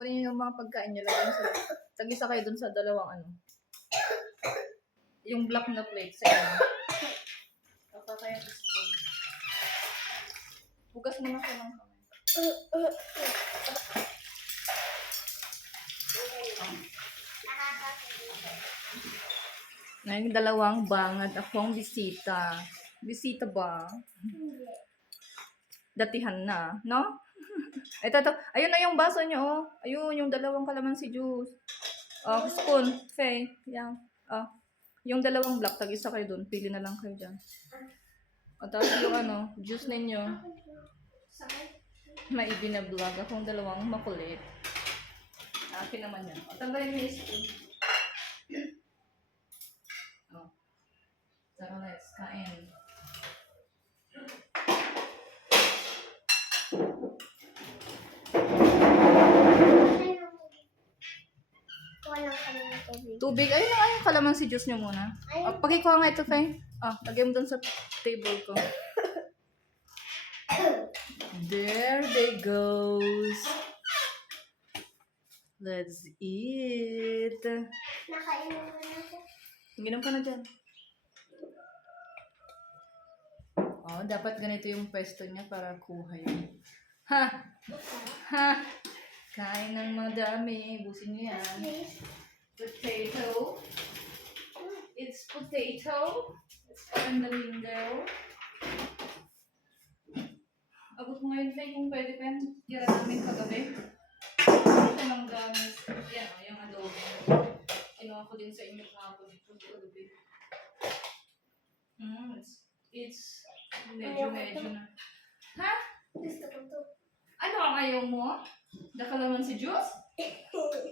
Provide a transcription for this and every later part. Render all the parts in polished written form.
Kunin niyo yung mga pagkain niyo, lagyan sa... Tag-isa kayo dun sa dalawang ano. Yung black na plate sa inyo. Kapag kayo spoon. Hugas mo na siya ng kamay. Ngayon, dalawang bangad akong bisita. Bisita ba? Datihan na, no? Ito. Ayun na yung baso niyo, oh. Ayun, yung dalawang kalamansi juice. Oh, spoon. Faye. Yan. Oh. Yung dalawang black, tag-isa kayo dun. Pili na lang kayo dyan. O, tapos yung ano, juice ninyo. May ibinablog akong dalawang makulit. Akin naman yan. O, tanggalin niyo yung spoon. O. Tara, let's kain. Tubig. Ayun na nga yung kalamansi juice nyo muna. Pakikuha nga ito, Faye. Lagay mo dun sa table ko. There they goes. Let's eat. Nakainom ko na siya. Ginom ka na dyan. Oh, dapat ganito yung pwesto niya para kuha yun. Ha! Ha! Kain ng madami. Busin niyo yan. Potato. It's potato. Let's open the window. Abot mo ngayon, Faye, kung pwede pa yan. Tira namin kagabi. Ito ng gamit. Yan, yung adobe. Kinuha ko din sa inyo kahapon ito kagabi. It's medyo na. Ha? Gusto ko to. Ano ang ayaw mo? The calamansi juice?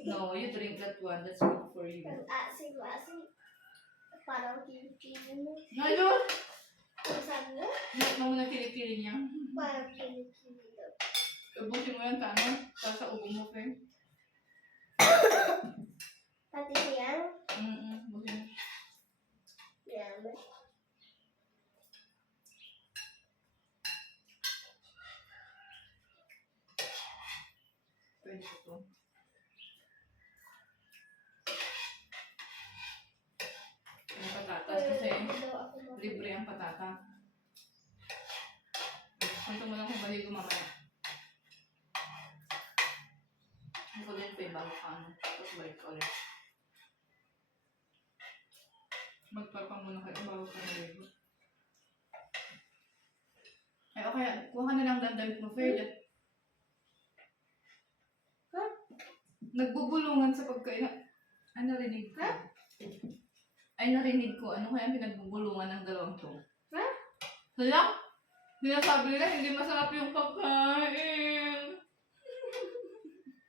No, you drink that one. That's good for you. Asim. Parang kilikili mo. Ngayon? Ano sabi mo? Hindi mo na kilikili niya. Parang kilikili daw. Ubusin mo yan, tama? Sa ubo mo, Faye. Pati siyang? Ubusin mo. Yan. Pwede ko. Yung patatas kasi libre ang patata. Punta mo lang kung baligo mamaya. Ang ko din Faye bago ka ano. Tapos balik ka ulit. Magparpang muna kayo bago ka naligo. Ay, okay. Kuha ka na lang dandamit mo, Faye. Nagbubulungan sa pagkain. Ay, narinig ko. Ay, narinig ko. Ano kaya pinagbubulungan ng dalawang to? Ha? Hala? Sinasabi nila, hindi masarap yung pagkain.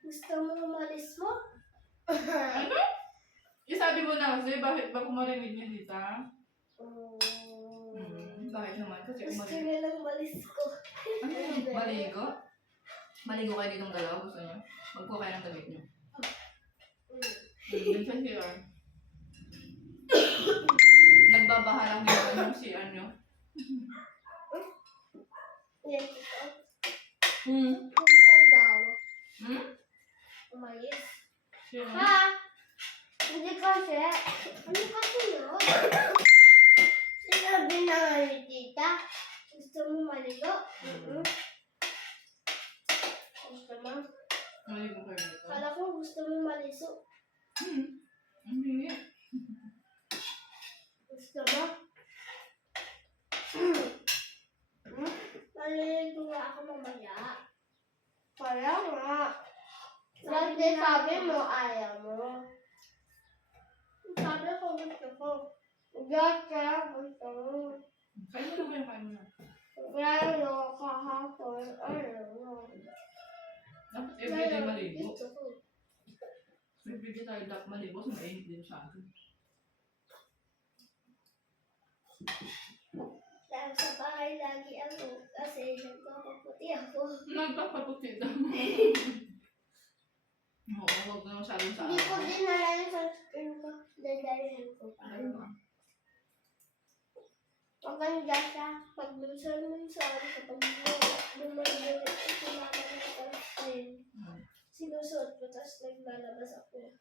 Gusto mo umalis mo? Ano? Isabi mo na kasi, bakit ba kumarinig niya dita? Bakit naman? Kasi Gusto kumarinig. nilang umalis ko. Ano yung maligo? Maligo kayo ditong dalawa, gusto niyo? Magkuha kayo ng damit niyo. Dun sa CR. Nagbabaha lang din yung CR niyo. Yan ito. Ano Ano daw? Umalis. Sino? Ha? Hindi kasi. Ano kasi yun? Sinabi na nga ni tita. Gusto mo maligo? Gusto mo? Maligo kayo dito. Kala ko gusto mo maliso. Hindi. Gusto mo? Maliligo nga ako mamaya. Kaya nga. Sabi mo ayaw mo. Sabi ko gusto ko. Kaya gusto mo. Kain mo na kayo na. Lalo kahapon. Ano? Dapat everyday maligo. Gusto ko. Everyday tayo dapat maligo kasi mainit din sa akin. Dahil sa bahay lagi ako kasi nagpapaputi ako. Nagpapaputi daw. Oo, huwag na masyadong sa Hindi ko araw. dinala yung sunscreen ko. Dadalhin ko pa. Ano ba? Maganda siya. Pag minsan kapag bumalik ito sumama ng sunscreen. sinusuot ko, tapos naglalabas ako.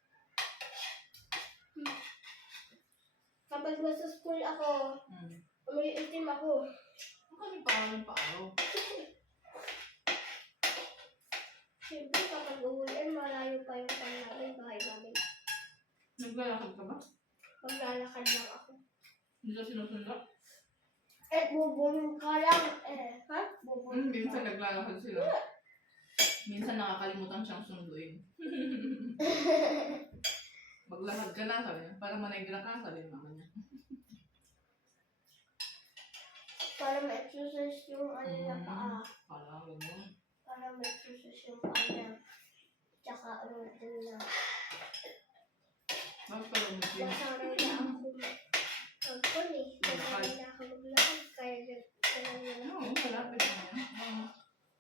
Kapag nasa school ako, umiitim ako. Ang kami pa-araw. Siyempre, kapag uuwian, malayo pa yung bahay namin. Naglalakad ka ba? Maglalakad lang ako. Hindi ka sinusunod? Bubulong ka lang. Ha? Bubulong ka. Minsan naglalakad sila. Minsan nakakalimutan siyang sunduin. Maglakad ka na, sabi niya. Para managra ka, sabi ng mama niya. Para ma-exercise yung na paa. Para gano'n. Para ma-exercise yung paa niya. Tsaka din na. Bakit pala mo siya? Nasanay na ako mag-con eh. Nasanay na ako maglakad. Kaya gano'n. Oo, malapit na yan.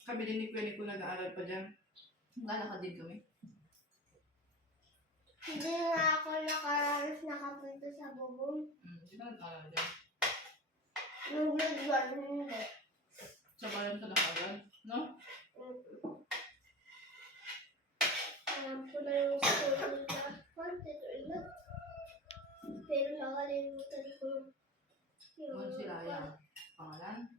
Kami din ni Kuya Nico nag-aaral pa dyan. Naglalakad din kami. Hindi na ako nakaranas nakapunta sa bubong. Hindi ka nag-aaral dyan. Nung grade 1, hindi. Sa bayan ka nakagad, no? Alam ko na yung school na konti lang. Pero nakalimutan ko yung Monsilaya. Pangalan?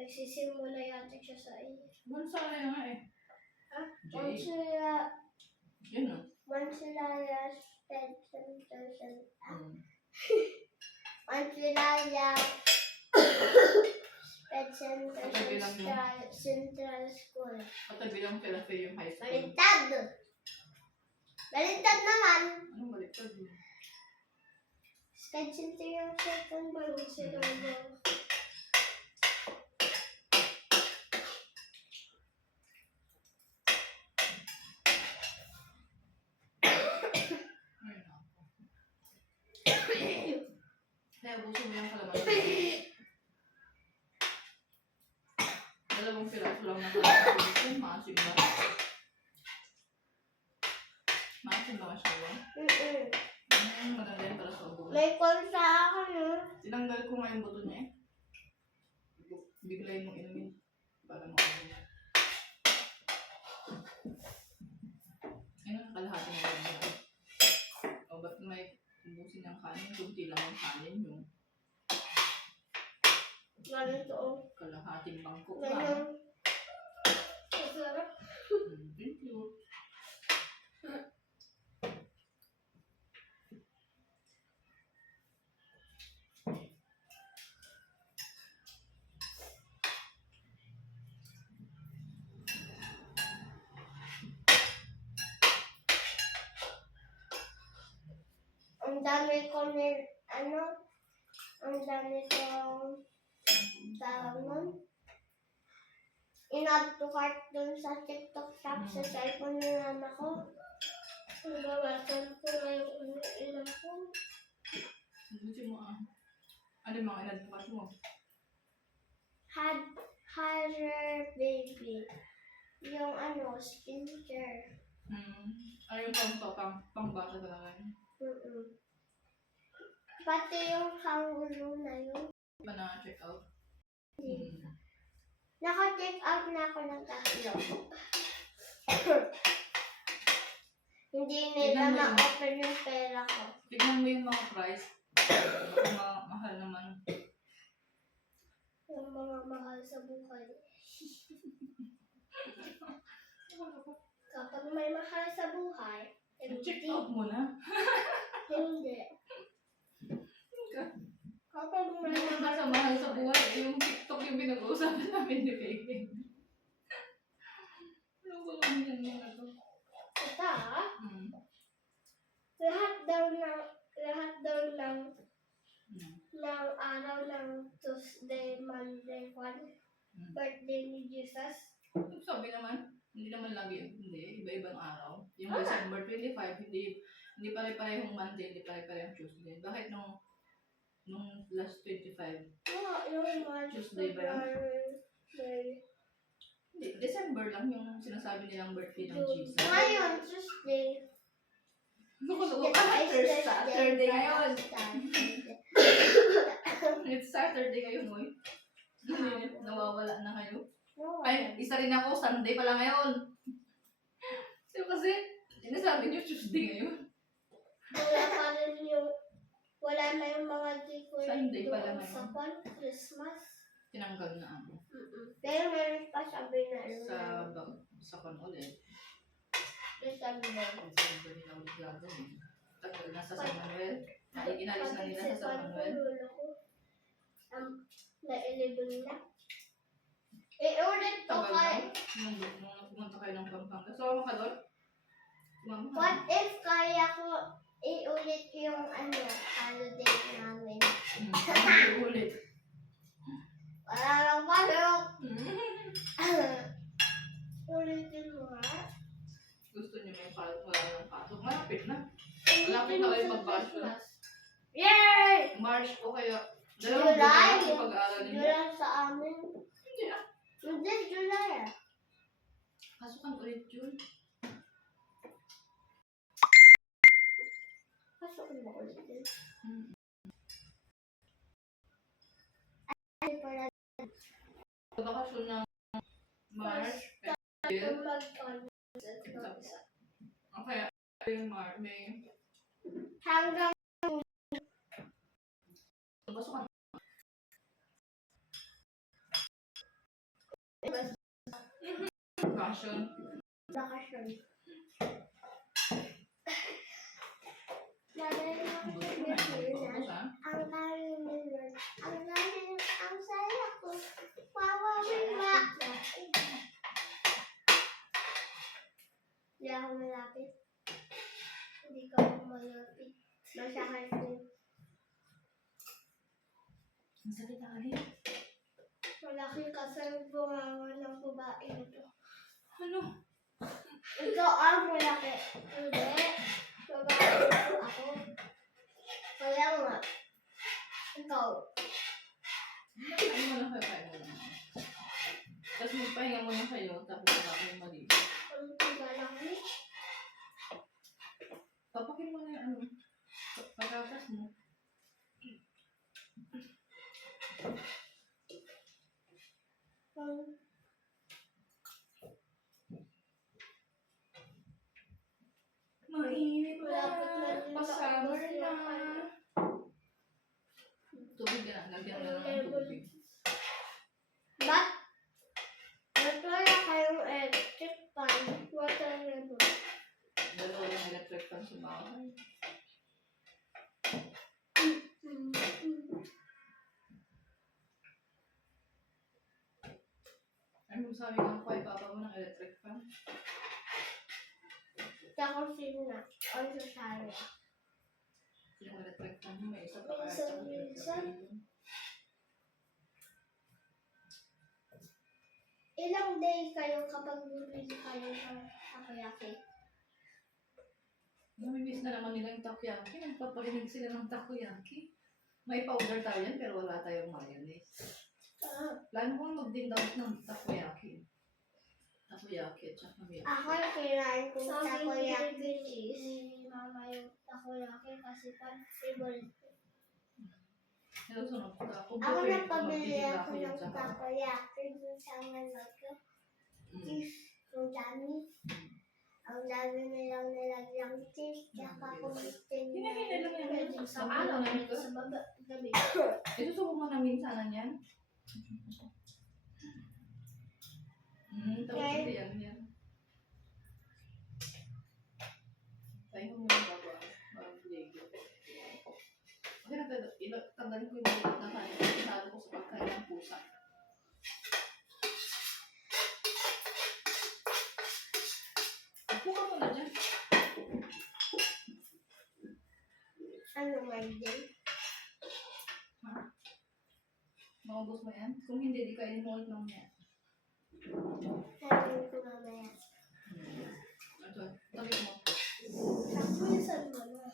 Nagsisimula yata siya sa iyo. Monsilaya nga eh. Ha? J. Yun no? Mansilaya Spencer. Mm. Mansilaya Spencer Central School. Patabi lang kila yung high school. Balintad! Balintad naman! Anong baliktad yun? Spencer yung second bar. Mansilaya. Kaya ubusin mo yung kalaman. Dalawang piraso lang na kalaman. Maasim ba? Maasim ba masyado? Maganda yan para sa ubo. May call sa akin, Tinanggal ko nga yung buto niya eh. Biglayin mong inumin. Para makagawa. Ayun, kalahati na lang yan. O, ba't may ubusin ng kanin? Kunti lang ang kanin yung Ganito. kalahating bangko Ganyan. lang. Masarap. Thank you. Ang dami ko ang dami kong tawag nun. In-add to cart dun sa TikTok shop sa cellphone ng mama ko. Nabawasan ko na yung ilan ko. Ubusin mo ah. Ano yung mga inadbukas mo? Harder baby. Yung skincare. Ano yung pang-bata talaga yun? Pati yung kangulo na yun. Ba na-check out? Naka-check out na ako ng tatlo. Hindi nila ma-open yung pera ko. Tignan mo yung mga price. Baka mahal naman. Yung mga mahal sa buhay. Kapag may mahal sa buhay, Check out mo na. hindi. Kapag may mahal Sa mahal sa buhay, yung TikTok yung pinag-uusapan namin ni Beke. Ano ba lang yan mga to? ito, lahat daw ng araw ng Tuesday, Monday, birthday ni Jesus. Sabi naman, hindi naman lagi yun. Hindi, iba-ibang araw. Yung December 25, hindi pare-parehong Monday, hindi pare-parehong Tuesday. Bakit nung last 25? Yung March, Tuesday ba yun? February, Hindi, December lang yung sinasabi nilang birthday ng Jesus. ngayon, Tuesday. Naku, Saturday ngayon. It's Saturday ngayon, boy. Nawawala na kayo. Ay, isa rin ako, Sunday pala ngayon. So kasi, sinasabi niyo Tuesday ngayon. Wala pa rin yung, wala na yung mga Sunday decorate pala doon ngayon. sa pan, Christmas. Tinanggal na ako. Pero meron pa sabi na ano Sa pan ulit. December. December nila ulit gagawin. Tagal na sa San Manuel. Inalis na nila sa San Manuel. Na-11 na. Ulit to Tagal kay, na. Nung pumunta kayo ng Pampanga. Sumama ka doon? Sumama ka. what if kaya ko iulit yung holiday namin? Ulit. Wala lang pasok. Ulitin mo nga. Gusto niyo may wala ng pasok. Malapit na. Malapit na kayo mag-pasok. Yay! March o kaya July. dalawang buwan na yung pag-aaral ninyo. July sa amin. Hindi ah. Hindi, July ah. Pasukan ulit yun. Pasukin mo ulit yun. Ay, pala. Bakasyon ng March, April. Mag-concert. O kaya yung May. Hanggang Pasukan. Bakasyon. bakasyon. Nanay Ang mo, gusto ko na. Tapos ah. ang galing nila. Ang galing, ang saya ko. Mawawala. Hindi ako malapit. Hindi ka ako malapit. Masakit din. Ang sakit na alin. Malaki kasi bunga ng babae nito. Ano? Ikaw ang malaki. Hindi. Babae nito ako. Kaya nga. Ikaw. Kain mo lang kayo, kain mo lang. Tapos magpahinga mo lang kayo, tapos wala kayong maligo. Ang tiga lang ni. Papakin mo na yung ano. Pagkakas mo. Mainit Malapit na rin Pa-summer maubos na. yung ano. Tubig na. Lagyan na lang ng tubig. Ba't? Wala kayong electric fan. Water level. Dalawa yung electric fan sa bahay. Ano sabi ng kay papa mo ng electric fan? Tapos yun na. Ang sasaya. Yung electric fan mo, may isa pa kaya Minsan, sa minsan. electric fan. Ilang day kayo kapag bumili kayo ng takoyaki? Namimiss na naman nila yung takoyaki. Nagpaparinig sila ng takoyaki. May powder tayo yan, pero wala tayong mayonnaise. Plano ko magdindawit ng takoyaki. Takoyaki at saka mayonnaise. Ako yung kinain kong Sa akin, takoyaki cheese. cheese. Ni mama yung takoyaki kasi favorite ko. Pero sunod ka. Kung Ako prefer ko, nagpabili magtitinda ako yun ng sa takoyaki dun sa Manila. Cheese. Ang dami. Ang dami nilang nilagyang cheese. Tsaka kumitin na. Hinahina lang yan. Pwede sa Ang ano na ito? sa baba. Gabi. Isusubo mo na minsanan yan. Tapos kasi yan. Tayo mo yung baba. Parang lego. Okay na, tanggalin ko yung maliit na kanin. Isalo ko sa pagkain ng pusa. Upo ka muna dyan. Ano man din? Maubos mo yan. Kung hindi, di kainin mo ulit mamaya. Sabihin ko mamaya. Ito, tabi mo. Takwisan mo na.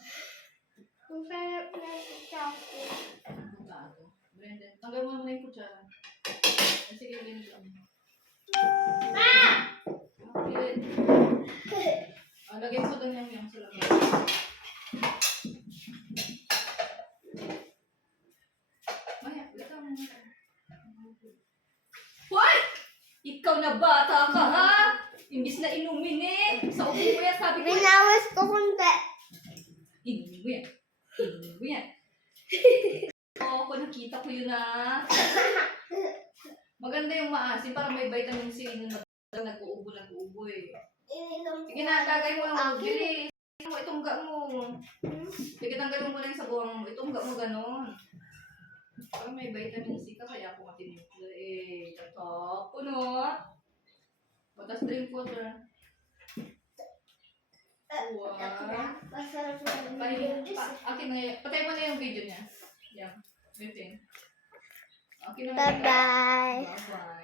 Ang sarap na sa chocolate. Butado. Blended. Tanggal mo muna yung kutsara. Sige, blend lang. Okay. Lagay ko ganyan yung sa labas. Maya, lagay mo muna. Hoy! Ikaw na bata ka ha! Imbis na inumin eh! Sa upo maasim para may vitamin C yung nag-uubo eh. Ininom ko Sige na, tagay mo yung Akin. bilis. Itungga mo. Sige, tanggalin mo na yung sabuang mo. Itungga mo ganon. Para may vitamin C ka, kaya ako matinimpla eh. Tato, puno. Batas drink water. Wow. Masarap na Akin na yun. Patay mo na yung video niya. Yan. Waiting. Akin na. Bye-bye. Bye-bye.